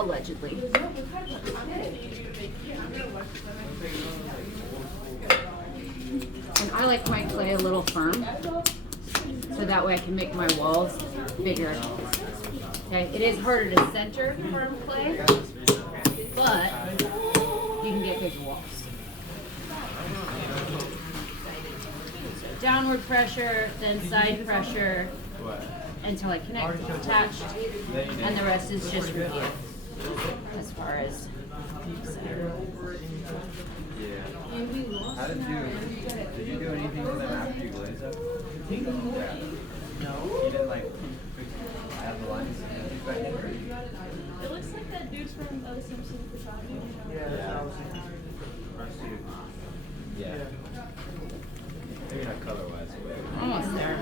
Allegedly. And I like my clay a little firm, so that way I can make my walls bigger. Okay, it is harder to center firm clay, but you can get big walls. Downward pressure, then side pressure, until I connect, attached, and the rest is just review. As far as How did you do anything to them after you glazed up? Yeah. No. You didn't like add the lines back in? It looks like that dude from The Simpsons. Yeah. Yeah. Maybe not color-wise, but almost there.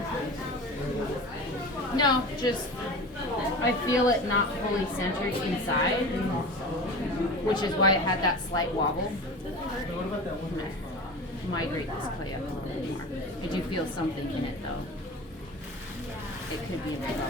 No, just I feel it not fully centered inside, which is why it had that slight wobble. Migrate this clay up a little bit more. I do feel something in it though. It could be in the bubble.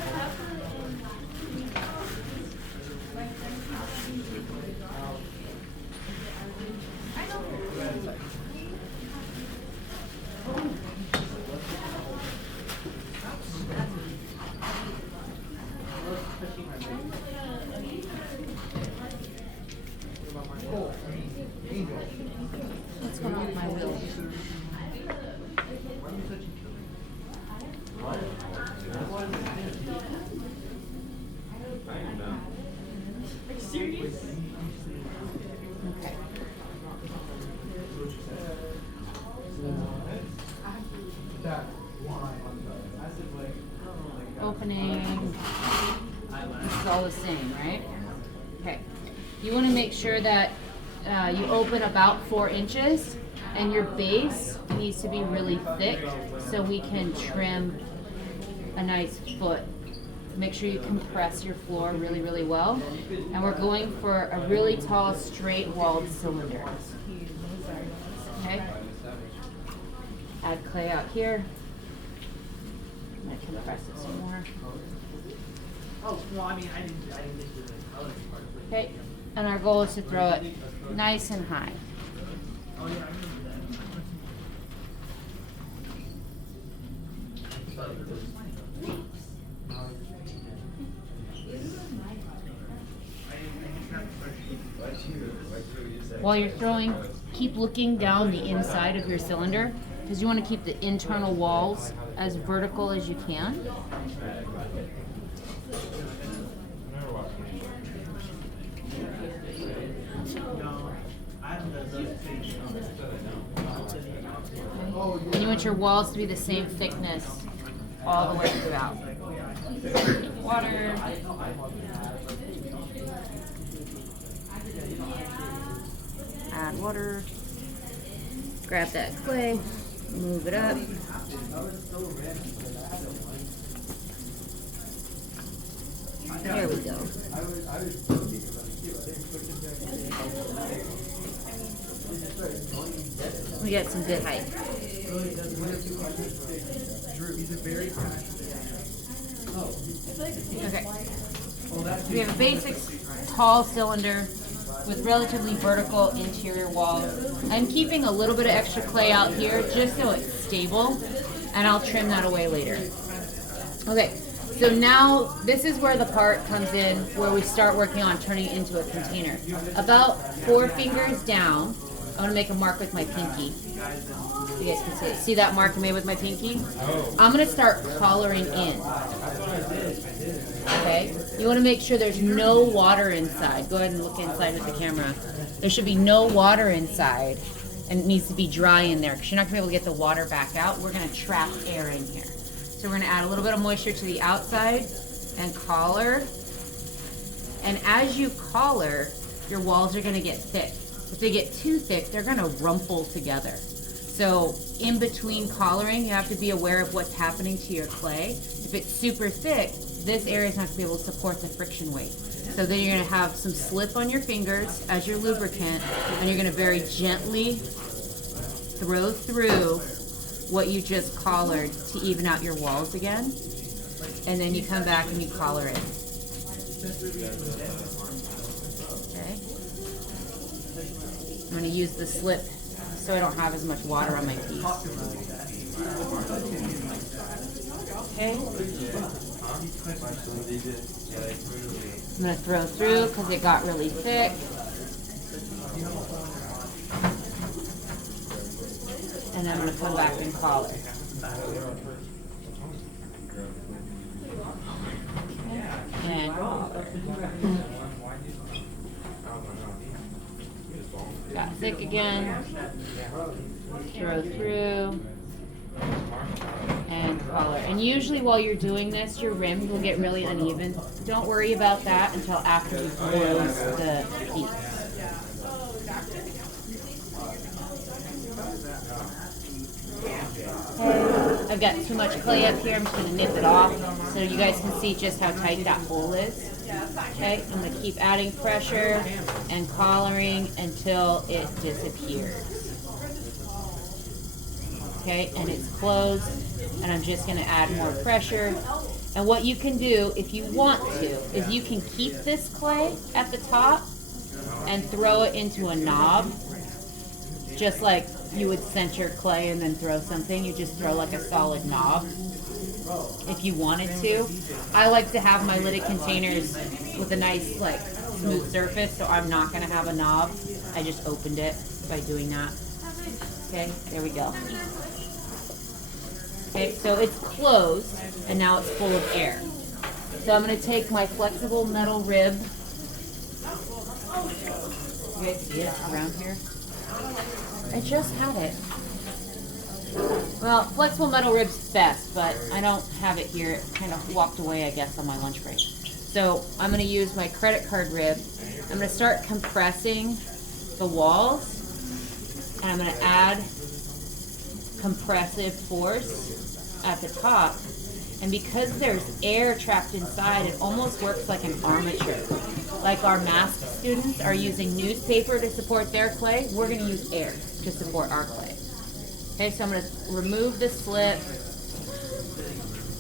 What's going on with my wheel? Okay. Opening. This is all the same, right? Okay. You want to make sure that you open about 4 inches, and your base needs to be really thick so we can trim a nice foot. Make sure you compress your floor really, really well. And we're going for a really tall, straight-walled cylinder. Okay? Add clay out here. I'm going to compress it some more. Oh, well, I mean, I didn't think the color part of it. Okay, and our goal is to throw it nice and high. Oh, yeah, I remember that. While you're throwing, keep looking down the inside of your cylinder because you want to keep the internal walls as vertical as you can. And you want your walls to be the same thickness all the way throughout. Water. Add water. Grab that clay. Move it up. There we go. We got some good height. Okay. We have a basic tall cylinder with relatively vertical interior walls. I'm keeping a little bit of extra clay out here just so it's stable, and I'll trim that away later. Okay, so now this is where the part comes in where we start working on turning it into a container. About 4 fingers down, I'm gonna make a mark with my pinky. So you guys can see, see that mark I made with my pinky? I'm gonna start collaring in. Okay, you wanna make sure there's no water inside. Go ahead and look inside with the camera. There should be no water inside, and it needs to be dry in there because you're not gonna be able to get the water back out. We're gonna trap air in here. So we're gonna add a little bit of moisture to the outside and collar. And as you collar, your walls are gonna get thick. If they get too thick, they're gonna rumple together. So in between collaring, you have to be aware of what's happening to your clay. If it's super thick, this area is not gonna be able to support the friction weight. So then you're gonna have some slip on your fingers as your lubricant, and you're gonna very gently throw through what you just collared to even out your walls again. And then you come back and you collar it. gonna use the slip so I don't have as much water on my piece. Okay. I'm gonna throw through because it got really thick. And then I'm gonna come back and collar. And got thick again. Throw through. And collar. And usually while you're doing this, your rim will get really uneven. Don't worry about that until after you close the piece. I've got too much clay up here. I'm just going to nip it off so you guys can see just how tight that hole is. Okay, I'm going to keep adding pressure and collaring until it disappears. Okay, and it's closed, and I'm just going to add more pressure. And what you can do, if you want to, is you can keep this clay at the top and throw it into a knob, just like you would center clay and then throw something. You just throw like a solid knob if you wanted to. I like to have my lidded containers with a nice like smooth surface, so I'm not going to have a knob. I just opened it by doing that. Okay, there we go. Okay, so it's closed and now it's full of air. So I'm going to take my flexible metal rib. You guys see it around here? I just had it. Well, flexible metal rib's best, but I don't have it here. It kind of walked away, I guess, on my lunch break. So I'm going to use my credit card rib. I'm going to start compressing the walls, and I'm going to add compressive force at the top. And because there's air trapped inside, it almost works like an armature. Like our math students are using newspaper to support their clay, we're going to use air to support our clay. Okay, so I'm going to remove the slip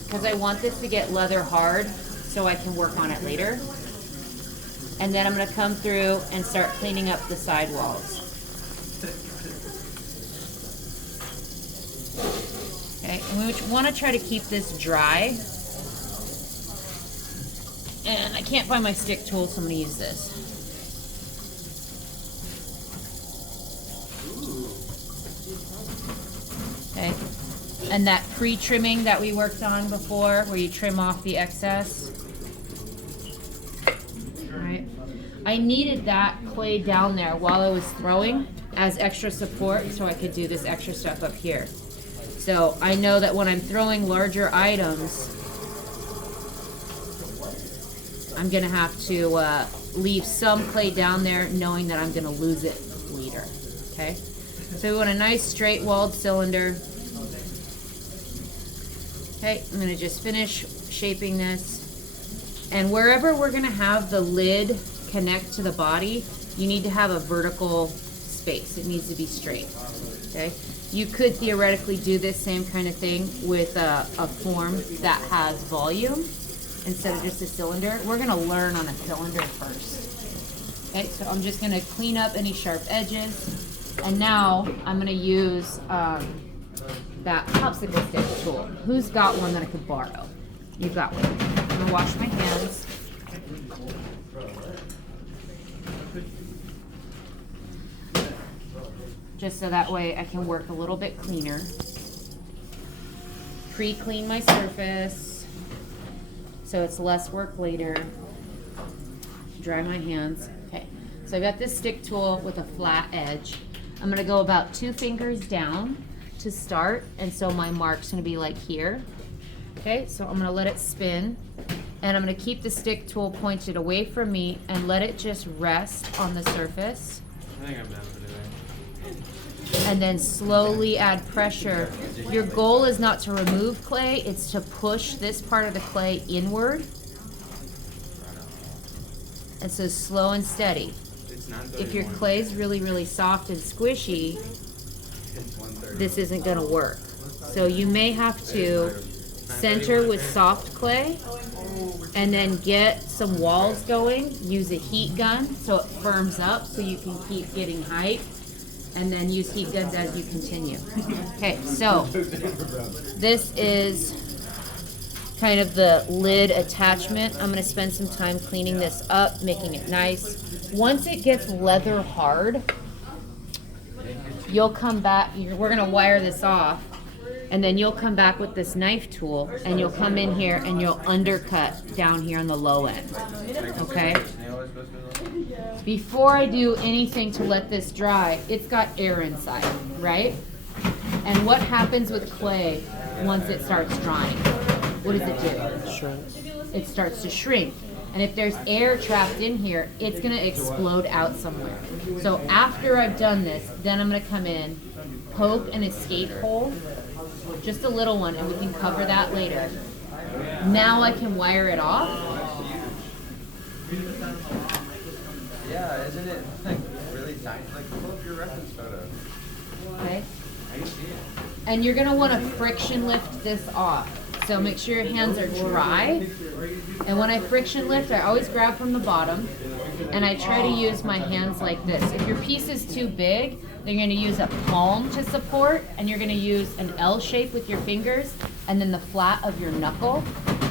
because I want this to get leather hard so I can work on it later. And then I'm going to come through and start cleaning up the side walls. Okay, and we want to try to keep this dry. And I can't find my stick tool, so I'm going to use this. Okay, and that pre-trimming that we worked on before, where you trim off the excess. All right, I needed that clay down there while I was throwing as extra support so I could do this extra stuff up here. So I know that when I'm throwing larger items, I'm gonna have to leave some clay down there knowing that I'm gonna lose it later, okay? So we want a nice straight walled cylinder. Okay, I'm gonna just finish shaping this. And wherever we're gonna have the lid connect to the body, you need to have a vertical space. It needs to be straight, okay? You could theoretically do this same kind of thing with a form that has volume instead of just a cylinder. We're gonna learn on a cylinder first. Okay, so I'm just gonna clean up any sharp edges. And now I'm gonna use that popsicle stick tool. Who's got one that I could borrow? You've got one. I'm gonna wash my hands. Just so that way I can work a little bit cleaner. Pre-clean my surface so it's less work later. Dry my hands. Okay, so I got this stick tool with a flat edge. I'm gonna go about 2 fingers down to start, and so my mark's gonna be like here. Okay, so I'm gonna let it spin, and I'm gonna keep the stick tool pointed away from me and let it just rest on the surface. I think I'm done for today. And then slowly add pressure. Your goal is not to remove clay, it's to push this part of the clay inward. And so slow and steady. If your clay is really, really soft and squishy, this isn't gonna work. So you may have to center with soft clay and then get some walls going. Use a heat gun so it firms up so you can keep getting height. and then use heat guns as you continue. Okay, so this is kind of the lid attachment. I'm gonna spend some time cleaning this up, making it nice. Once it gets leather hard, you'll come back, we're gonna wire this off, and then you'll come back with this knife tool, and you'll come in here and you'll undercut down here on the low end, okay? Before I do anything to let this dry, it's got air inside, right? And what happens with clay once it starts drying? What does it do? Shrinks. It starts to shrink. And if there's air trapped in here, it's gonna explode out somewhere. So after I've done this, then I'm gonna come in, poke an escape hole, just a little one, and we can cover that later. Now I can wire it off. Yeah, isn't it like really tiny? Like, pull up your reference photo. Okay. And you're gonna wanna friction lift this off. So make sure your hands are dry. And when I friction lift, I always grab from the bottom, and I try to use my hands like this. If your piece is too big, then you're gonna use a palm to support, and you're gonna use an L shape with your fingers, and then the flat of your knuckle.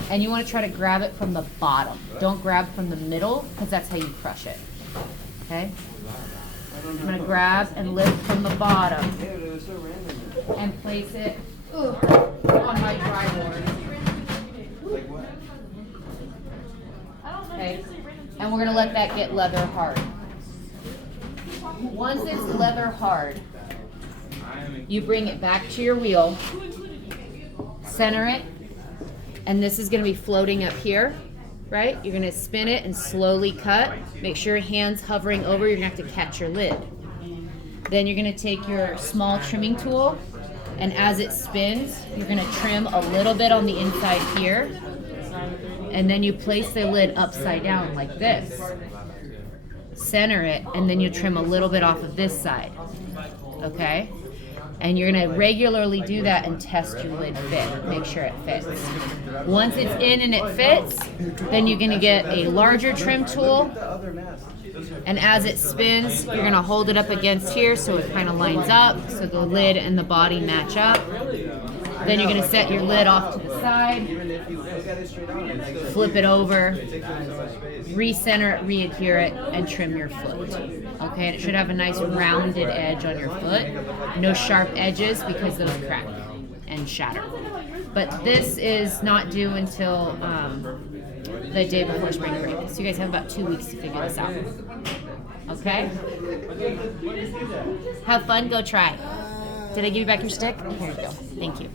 And you wanna try to grab it from the bottom. Don't grab from the middle, because that's how you crush it. Okay? I'm gonna grab and lift from the bottom and place it on my dry board. Okay, and we're gonna let that get leather hard. Once it's leather hard, you bring it back to your wheel, center it, and this is gonna be floating up here, right? You're gonna spin it and slowly cut. Make sure your hand's hovering over, you're gonna have to catch your lid. Then you're gonna take your small trimming tool, and as it spins, you're gonna trim a little bit on the inside here, and then you place the lid upside down like this. Center it, and then you trim a little bit off of this side, okay? And you're gonna regularly do that and test your lid fit, make sure it fits. Once it's in and it fits, then you're gonna get a larger trim tool, and as it spins, you're gonna hold it up against here so it kind of lines up, so the lid and the body match up. Then you're gonna set your lid off to the side, flip it over, recenter it, re-adhere it, and trim your foot. Okay, and it should have a nice rounded edge on your foot. No sharp edges because those crack and shatter. But this is not due until the day before spring break. So you guys have about 2 weeks to figure this out. Okay? Have fun, go try. Did I give you back your stick? Here you go. Thank you.